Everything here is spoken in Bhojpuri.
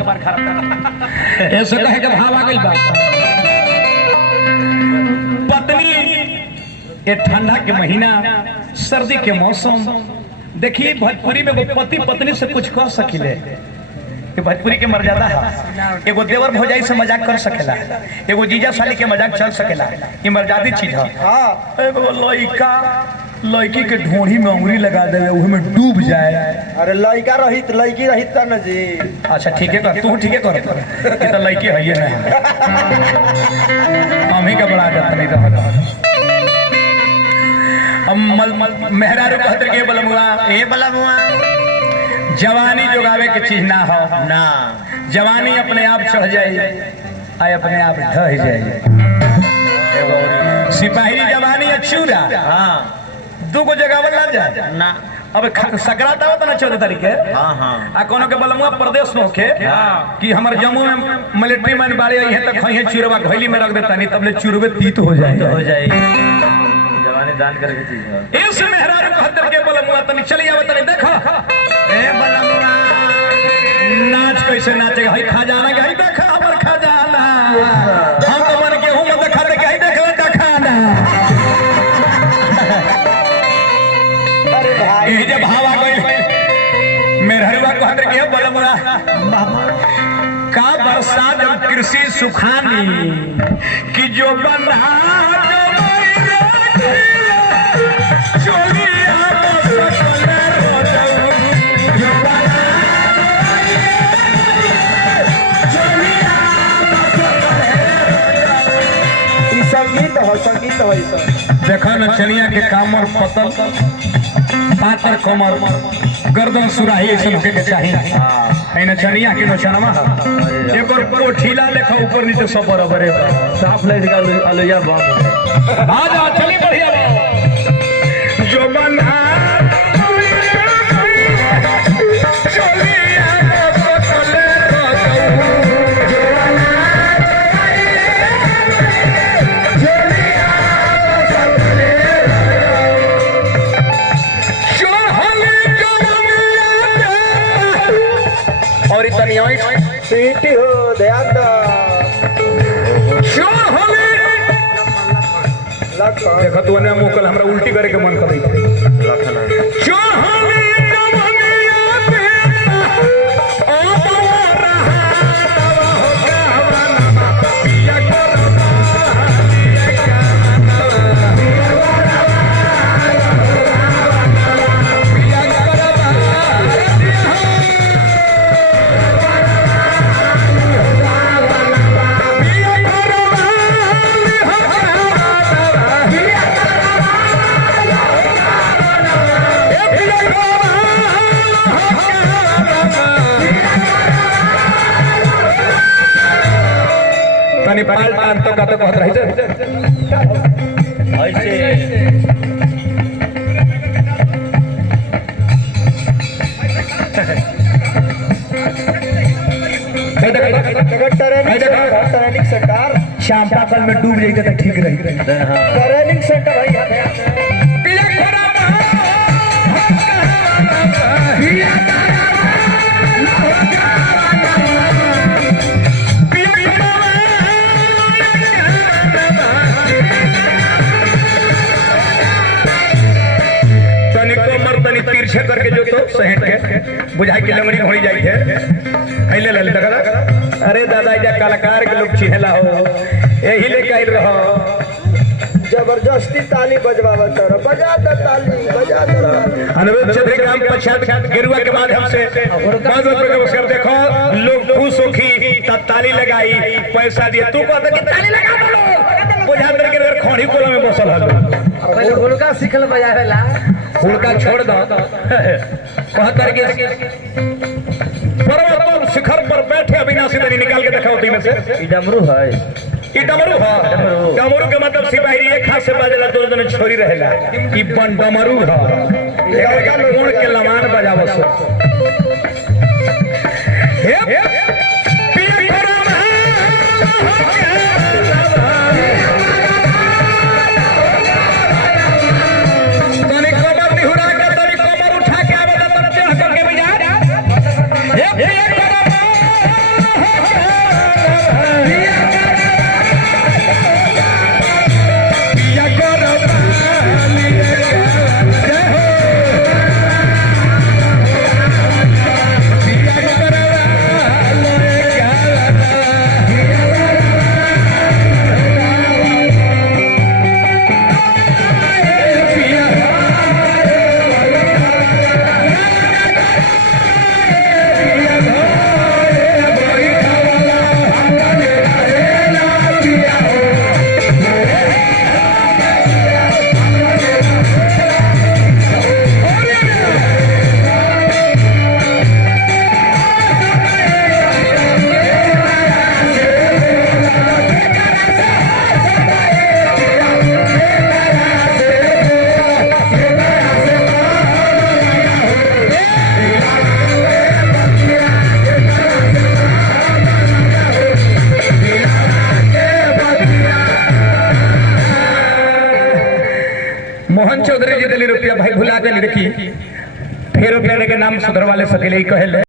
के बार खराब ऐसे कहे के भाव आ गइल बा पत्नी ये ठंडा के महीना सर्दी के मौसम देखिए भोजपुरी में पति पत्नी से कुछ कर सकिले कि भोजपुरी के मर्यादा है एगो देवर भौजाई से मजाक कर सकेला एगो जीजा साली के मजाक चल सकेला ये मर्यादित चीज है। हां एगो लइका लड़की के ढोढ़ी में उंगली लगा देवे उहे में डूब जाए। अरे लड़का रहित लड़की रहित त न जी। अच्छा ठीक है कर तू ठीक है कर ये तो लड़की है ये नहीं हम ही का बड़ा आदत नहीं रहा मेहरारू कहते के बलमुआ ए बलमुआ जवानी जोगावे के चीज ना हो ना जवानी अपने आप चढ़ जाए आए अपने आप ढह जाए। सिपाही जवानी चूरा हाँ दू को जगह बना जाए ना अब सकरात आवत ना 14 तारीख के हां हां आ कोनो के बलमुआ प्रदेश में होके कि हमर जम्मू में मिलिट्री मैन बाड़े है त खइहे चूरवा घैली में रख देता नहीं तबले चूरवे तीत हो जाए जवानी दान करके चीज है। इस मेहरारू कहते के बलमुआ तनी चली आवे तनी देखो ए बलमुआ नाच कैसे नाचे है खजाना के है देखा हमर खजाना हम तो मन के हूं मत देखा के है देख ले खाना। अरे भाई ये जब भाव आ गई मेहरुआ कहते के बलमुआ का बरसात जब कृषि सुखानी कि जो बना संगीत हो सब देखा न चलिया के कामर पतल पातर कमर गर्दन सुराही ऐसा होके के चाहिए है न चलिया के नचनमा एक और कोठीला देखा ऊपर नीचे सब बराबर है साफ ले निकाल अलैया बात आजा चली बढ़िया जो बना सीटी हो ध्यान दो देखा तू ने मुकल हमरा उल्टी करे के मन कर पाल टान तो का तो कहत रही ऐसे ट्रेनिंग सेंटर शाम पाकल में डूब जाएगा तो ठीक रही ट्रेनिंग सेंटर तिरछे करके जो तो सहट के बुझाई के लंगड़ी घोड़ी जाई है ले ले दादा अरे दादा इजा कलाकार के लोग चिन्हला हो यही लेके आइल रहो जबरदस्ती ताली बजवावत रहो बजा दो ताली बजा दो अनुरोध क्षेत्र ग्राम पंचायत गेरुआ के माध्यम से 5 रुपए का पुरस्कार देखो लोग खुश होखी ताली लगाई पैसा दिए तू कहत कि ताली लगा दो बुझा दर के खोड़ी कोला में बसल हलो पहले हुड़का सिखल बजावेला हुड़का छोड़ दो कहत करके पर्वतों शिखर पर बैठे अविनाशी दरी निकाल के दिखाओ ती में से डमरू है ई डमरू है डमरू के मतलब सिपाही एक हाथ से बजेला दो जन छोरी रहेला ई बन डमरू है एकरा के गुण के लमान बजावो सो हे मोहन चौधरी जी दिली रुपया भाई भुला के देखी फिर रुपया के नाम सुधर वाले सकेले कहले